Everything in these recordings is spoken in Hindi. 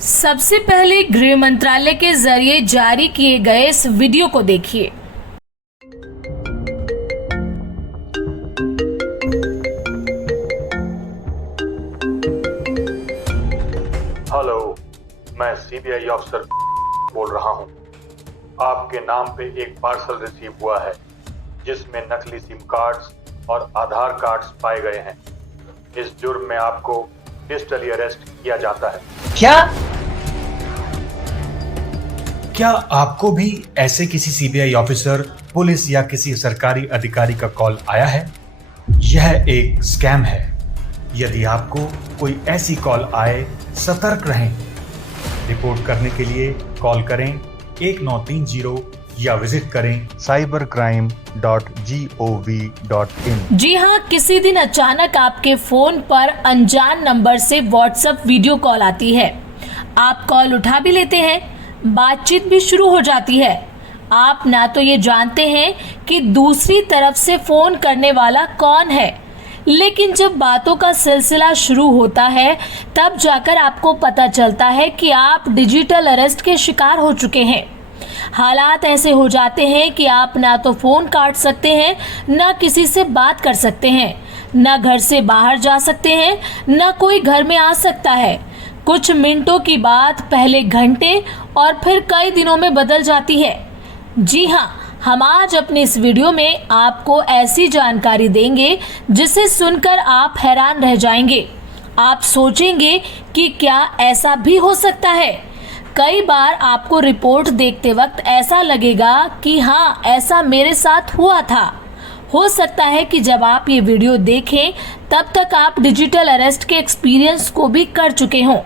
सबसे पहले गृह मंत्रालय के जरिए जारी किए गए इस वीडियो को देखिए। हेलो, मैं सीबीआई ऑफिसर बोल रहा हूं। आपके नाम पे एक पार्सल रिसीव हुआ है जिसमें नकली सिम कार्ड्स और आधार कार्ड्स पाए गए हैं। इस जुर्म में आपको डिजिटली अरेस्ट किया जाता है। क्या आपको भी ऐसे किसी सीबीआई ऑफिसर, पुलिस या किसी सरकारी अधिकारी का कॉल आया है? यह एक स्कैम है। यदि आपको कोई ऐसी कॉल आए, सतर्क रहें। रिपोर्ट करने के लिए कॉल करें 1930 या विजिट करें cybercrime.gov.in। जी हाँ, किसी दिन अचानक आपके फोन पर अनजान नंबर से व्हाट्सएप वीडियो कॉल आती है। आप कॉल उठा भी लेते हैं, बातचीत भी शुरू हो जाती है। आप ना तो ये जानते हैं कि दूसरी तरफ से फोन करने वाला कौन है, लेकिन जब बातों का सिलसिला शुरू होता है तब जाकर आपको पता चलता है कि आप डिजिटल अरेस्ट के शिकार हो चुके हैं। हालात ऐसे हो जाते हैं कि आप ना तो फोन काट सकते हैं, ना किसी से बात कर सकते हैं, ना घर से बाहर जा सकते हैं, ना कोई घर में आ सकता है। कुछ मिनटों की बात पहले घंटे और फिर कई दिनों में बदल जाती है। जी हाँ, हम आज अपने इस वीडियो में आपको ऐसी जानकारी देंगे जिसे सुनकर आप हैरान रह जाएंगे। आप सोचेंगे कि क्या ऐसा भी हो सकता है। कई बार आपको रिपोर्ट देखते वक्त ऐसा लगेगा कि हाँ, ऐसा मेरे साथ हुआ था। हो सकता है कि जब आप ये वीडियो देखें तब तक आप डिजिटल अरेस्ट के एक्सपीरियंस को भी कर चुके हों।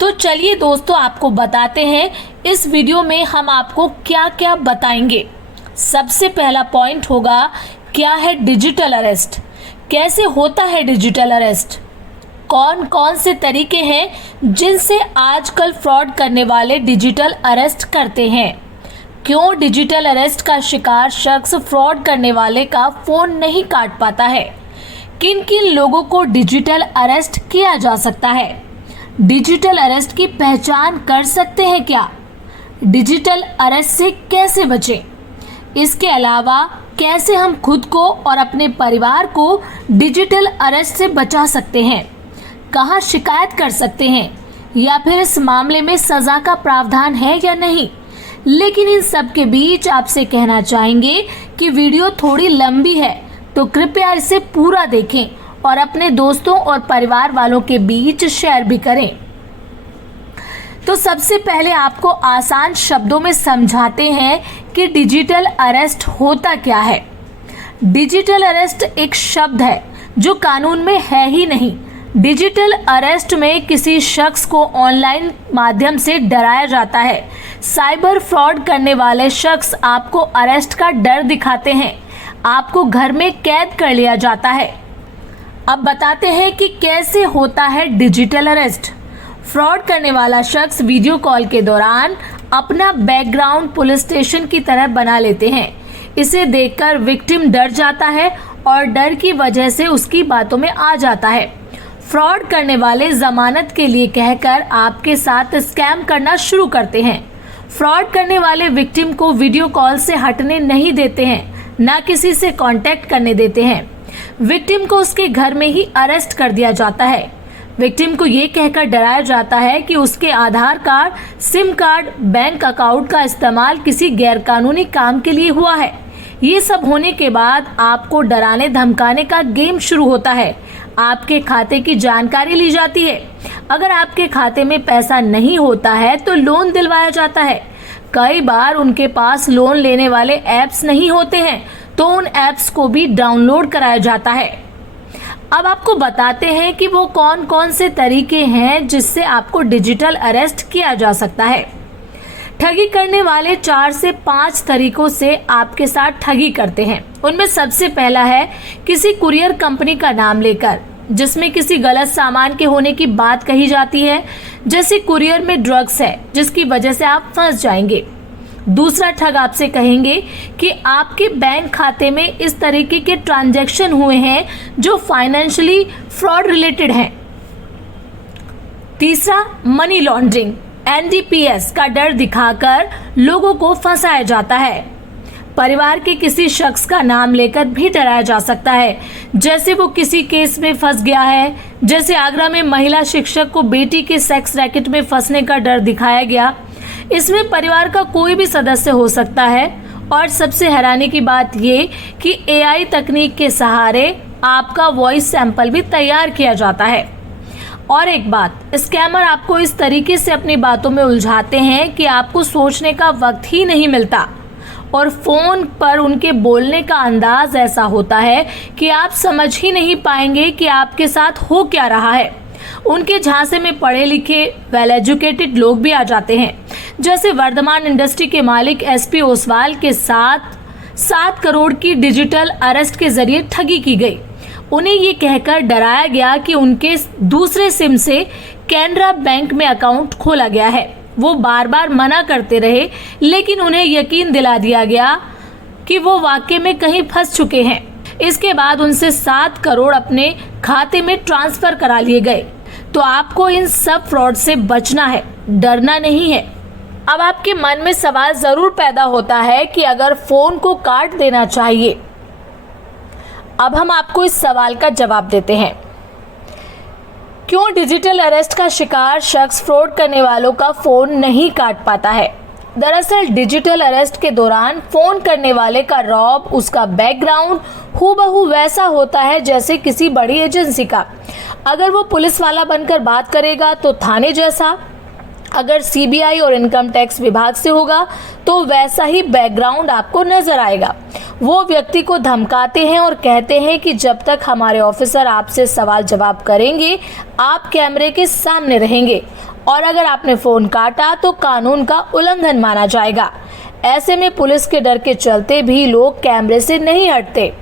तो चलिए दोस्तों, आपको बताते हैं इस वीडियो में हम आपको क्या क्या बताएंगे। सबसे पहला पॉइंट होगा, क्या है डिजिटल अरेस्ट, कैसे होता है डिजिटल अरेस्ट, कौन कौन से तरीके हैं जिनसे आजकल फ्रॉड करने वाले डिजिटल अरेस्ट करते हैं, क्यों डिजिटल अरेस्ट का शिकार शख्स फ्रॉड करने वाले का फोन नहीं काट पाता है, किन किन लोगों को डिजिटल अरेस्ट किया जा सकता है, डिजिटल अरेस्ट की पहचान कर सकते हैं क्या, डिजिटल अरेस्ट से कैसे बचें, इसके अलावा कैसे हम खुद को और अपने परिवार को डिजिटल अरेस्ट से बचा सकते हैं, कहां शिकायत कर सकते हैं, या फिर इस मामले में सजा का प्रावधान है या नहीं। लेकिन इन सब के बीच आपसे कहना चाहेंगे कि वीडियो थोड़ी लंबी है, तो कृपया इसे पूरा देखें और अपने दोस्तों और परिवार वालों के बीच शेयर भी करें। तो सबसे पहले आपको आसान शब्दों में समझाते हैं कि डिजिटल अरेस्ट होता क्या है। डिजिटल अरेस्ट एक शब्द है जो कानून में है ही नहीं। डिजिटल अरेस्ट में किसी शख्स को ऑनलाइन माध्यम से डराया जाता है। साइबर फ्रॉड करने वाले शख्स आपको अरेस्ट का डर दिखाते हैं, आपको घर में कैद कर लिया जाता है। अब बताते हैं कि कैसे होता है डिजिटल अरेस्ट। फ्रॉड करने वाला शख्स वीडियो कॉल के दौरान अपना बैकग्राउंड पुलिस स्टेशन की तरह बना लेते हैं। इसे देखकर विक्टिम डर जाता है और डर की वजह से उसकी बातों में आ जाता है। फ्रॉड करने वाले जमानत के लिए कहकर आपके साथ स्कैम करना शुरू करते हैं। फ्रॉड करने वाले विक्टिम को वीडियो कॉल से हटने नहीं देते हैं, ना किसी से कांटेक्ट करने देते हैं। विक्टिम को उसके घर में ही अरेस्ट कर दिया जाता है। विक्टिम को ये कहकर डराया जाता है कि उसके Aadhaar card, SIM card, bank account का इस्तेमाल किसी गैरकानूनी काम के लिए हुआ है। ये सब होने के बाद आपको डराने धमकाने का गेम शुरू होता है। आपके खाते की जानकारी ली जाती है। अगर आपके खाते में पैसा नहीं होता है तो लोन दिलवाया जाता है। कई बार उनके पास लोन लेने वाले ऐप्स नहीं होते हैं तो उन ऐप्स को भी डाउनलोड कराया जाता है। अब आपको बताते हैं कि वो कौन कौन से तरीके हैं जिससे आपको डिजिटल अरेस्ट किया जा सकता है। ठगी करने वाले 4 से 5 तरीकों से आपके साथ ठगी करते हैं। उनमें सबसे पहला है किसी कुरियर कंपनी का नाम लेकर, जिसमें किसी गलत सामान के होने की बात कही जाती है, जैसे कुरियर में ड्रग्स है जिसकी वजह से आप फंस जाएंगे। दूसरा ठग आपसे कहेंगे कि आपके बैंक खाते में इस तरीके के ट्रांजैक्शन हुए हैं जो फाइनेंशियली फ्रॉड रिलेटेड हैं। तीसरा, मनी लॉन्ड्रिंग, NDPS का डर दिखाकर लोगों को फंसाया जाता है। परिवार के किसी शख्स का नाम लेकर भी डराया जा सकता है, जैसे वो किसी केस में फंस गया है। जैसे आगरा में महिला शिक्षक को बेटी के सेक्स रैकेट में फंसने का डर दिखाया गया। इसमें परिवार का कोई भी सदस्य हो सकता है। और सबसे हैरानी की बात ये कि AI तकनीक के सहारे आपका वॉइस सैंपल भी तैयार किया जाता है। और एक बात, स्कैमर आपको इस तरीके से अपनी बातों में उलझाते हैं कि आपको सोचने का वक्त ही नहीं मिलता। और फोन पर उनके बोलने का अंदाज ऐसा होता है कि आप समझ ही नहीं पाएंगे कि आपके साथ हो क्या रहा है। उनके झांसे में पढ़े लिखे वेल एजुकेटेड लोग भी आ जाते हैं। जैसे वर्धमान इंडस्ट्री के मालिक SP ओसवाल के साथ 7 करोड़ की डिजिटल अरेस्ट के जरिए ठगी की गई। उन्हें ये कहकर डराया गया कि उनके दूसरे सिम से कैनरा बैंक में अकाउंट खोला गया है। वो बार बार मना करते रहे, लेकिन उन्हें यकीन दिला दिया गया कि वो वाकई में कहीं फंस चुके हैं। इसके बाद उनसे 7 करोड़ अपने खाते में ट्रांसफर करा लिए गए। तो आपको इन सब फ्रॉड से बचना है, डरना नहीं है। अब आपके मन में सवाल जरूर पैदा होता है कि अगर फोन को काट देना चाहिए। अब हम आपको इस सवाल का जवाब देते हैं। क्यों डिजिटल अरेस्ट का शिकार शख्स फ्रॉड करने वालों का फोन नहीं काट पाता है? दरअसल डिजिटल अरेस्ट के दौरान फोन करने वाले का रौब, उसका बैकग्राउंड हूबहू वैसा होता है जैसे किसी बड़ी एजेंसी का। अगर वो पुलिस वाला बनकर बात करेगा तो थाने जैसा, अगर CBI और इनकम टैक्स विभाग से होगा तो वैसा ही बैकग्राउंड आपको नजर आएगा। वो व्यक्ति को धमकाते हैं और कहते हैं कि जब तक हमारे ऑफिसर आपसे सवाल जवाब करेंगे आप कैमरे के सामने रहेंगे, और अगर आपने फोन काटा तो कानून का उल्लंघन माना जाएगा। ऐसे में पुलिस के डर के चलते भी लोग कैमरे से नहीं हटते।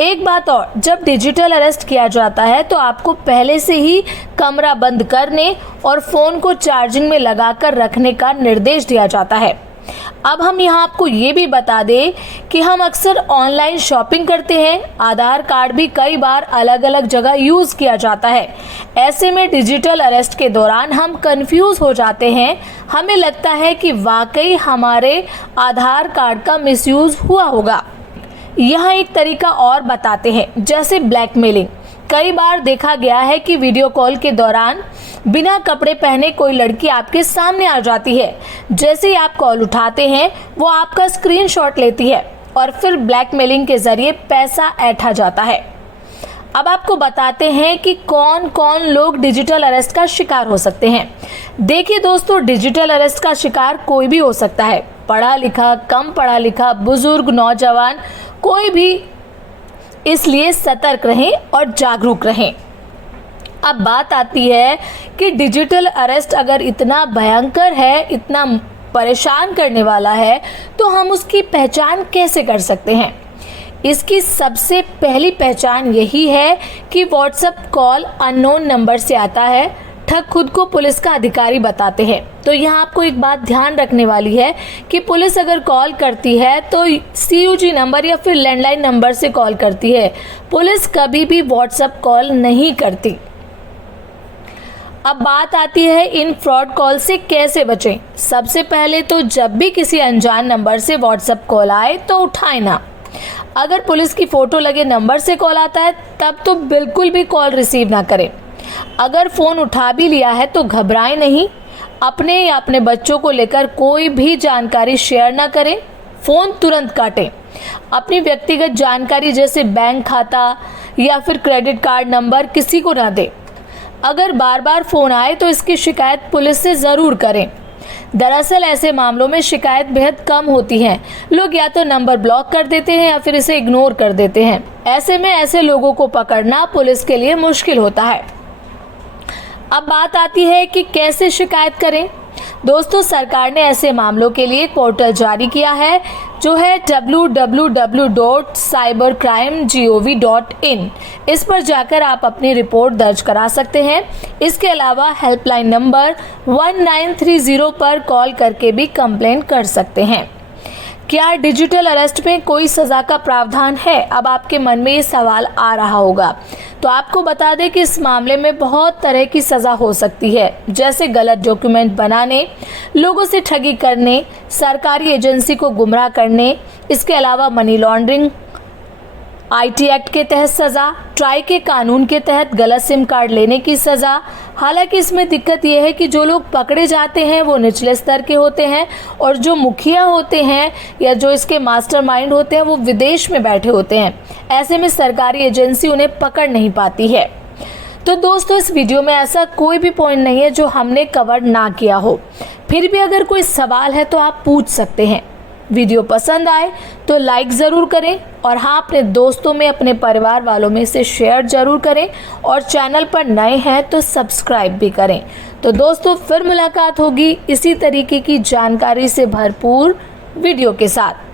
एक बात और, जब डिजिटल अरेस्ट किया जाता है तो आपको पहले से ही कमरा बंद करने और फोन को चार्जिंग में लगाकर रखने का निर्देश दिया जाता है। अब हम यहाँ आपको ये भी बता दें कि हम अक्सर ऑनलाइन शॉपिंग करते हैं। आधार कार्ड भी कई बार अलग अलग जगह यूज किया जाता है। ऐसे में डिजिटल अरेस्ट के दौरान हम कंफ्यूज हो जाते हैं। हमें लगता है कि वाकई हमारे आधार कार्ड का मिसयूज हुआ होगा। यहाँ एक तरीका और बताते हैं, जैसे ब्लैकमेलिंग। कई बार देखा गया है कि वीडियो कॉल के दौरान बिना कपड़े पहने कोई लड़की आपके सामने आ जाती है। जैसे ही आप कॉल उठाते हैं वो आपका स्क्रीनशॉट लेती है और फिर ब्लैकमेलिंग के जरिए पैसा ऐंठा जाता है। अब आपको बताते हैं कि कौन कौन लोग डिजिटल अरेस्ट का शिकार हो सकते हैं। देखिए दोस्तों, डिजिटल अरेस्ट का शिकार कोई भी हो सकता है, पढ़ा लिखा, कम पढ़ा लिखा, बुजुर्ग, नौजवान, कोई भी। इसलिए सतर्क रहें और जागरूक रहें। अब बात आती है कि डिजिटल अरेस्ट अगर इतना भयंकर है, इतना परेशान करने वाला है, तो हम उसकी पहचान कैसे कर सकते हैं? इसकी सबसे पहली पहचान यही है कि व्हाट्सएप कॉल अननोन नंबर से आता है। ठग खुद को पुलिस का अधिकारी बताते हैं। तो यहाँ आपको एक बात ध्यान रखने वाली है कि पुलिस अगर कॉल करती है तो CUG नंबर या फिर लैंडलाइन नंबर से कॉल करती है। पुलिस कभी भी व्हाट्सएप कॉल नहीं करती। अब बात आती है इन फ्रॉड कॉल से कैसे बचें। सबसे पहले तो जब भी किसी अनजान नंबर से व्हाट्सएप कॉल आए तो उठाए ना। अगर पुलिस की फोटो लगे नंबर से कॉल आता है तब तो बिल्कुल भी कॉल रिसीव ना करें। अगर फ़ोन उठा भी लिया है तो घबराएं नहीं। अपने या अपने बच्चों को लेकर कोई भी जानकारी शेयर ना करें। फ़ोन तुरंत काटें। अपनी व्यक्तिगत जानकारी जैसे बैंक खाता या फिर क्रेडिट कार्ड नंबर किसी को ना दें। अगर बार बार फ़ोन आए तो इसकी शिकायत पुलिस से ज़रूर करें। दरअसल ऐसे मामलों में शिकायत बेहद कम होती है। लोग या तो नंबर ब्लॉक कर देते हैं या फिर इसे इग्नोर कर देते हैं। ऐसे में ऐसे लोगों को पकड़ना पुलिस के लिए मुश्किल होता है। अब बात आती है कि कैसे शिकायत करें। दोस्तों, सरकार ने ऐसे मामलों के लिए एक पोर्टल जारी किया है जो है www.cybercrime.gov.in। इस पर जाकर आप अपनी रिपोर्ट दर्ज करा सकते हैं। इसके अलावा हेल्पलाइन नंबर 1930 पर कॉल करके भी कंप्लेंट कर सकते हैं। क्या डिजिटल अरेस्ट में कोई सज़ा का प्रावधान है? अब आपके मन में ये सवाल आ रहा होगा। तो आपको बता दें कि इस मामले में बहुत तरह की सज़ा हो सकती है, जैसे गलत डॉक्यूमेंट बनाने, लोगों से ठगी करने, सरकारी एजेंसी को गुमराह करने, इसके अलावा मनी लॉन्ड्रिंग, आईटी एक्ट के तहत सज़ा, ट्राई के कानून के तहत गलत सिम कार्ड लेने की सज़ा। हालांकि इसमें दिक्कत यह है कि जो लोग पकड़े जाते हैं वो निचले स्तर के होते हैं और जो मुखिया होते हैं या जो इसके मास्टरमाइंड होते हैं वो विदेश में बैठे होते हैं। ऐसे में सरकारी एजेंसी उन्हें पकड़ नहीं पाती है। तो दोस्तों, इस वीडियो में ऐसा कोई भी पॉइंट नहीं है जो हमने कवर ना किया हो। फिर भी अगर कोई सवाल है तो आप पूछ सकते हैं। वीडियो पसंद आए तो लाइक ज़रूर करें और हाँ, अपने दोस्तों में, अपने परिवार वालों में से शेयर ज़रूर करें और चैनल पर नए हैं तो सब्सक्राइब भी करें। तो दोस्तों, फिर मुलाकात होगी इसी तरीके की जानकारी से भरपूर वीडियो के साथ।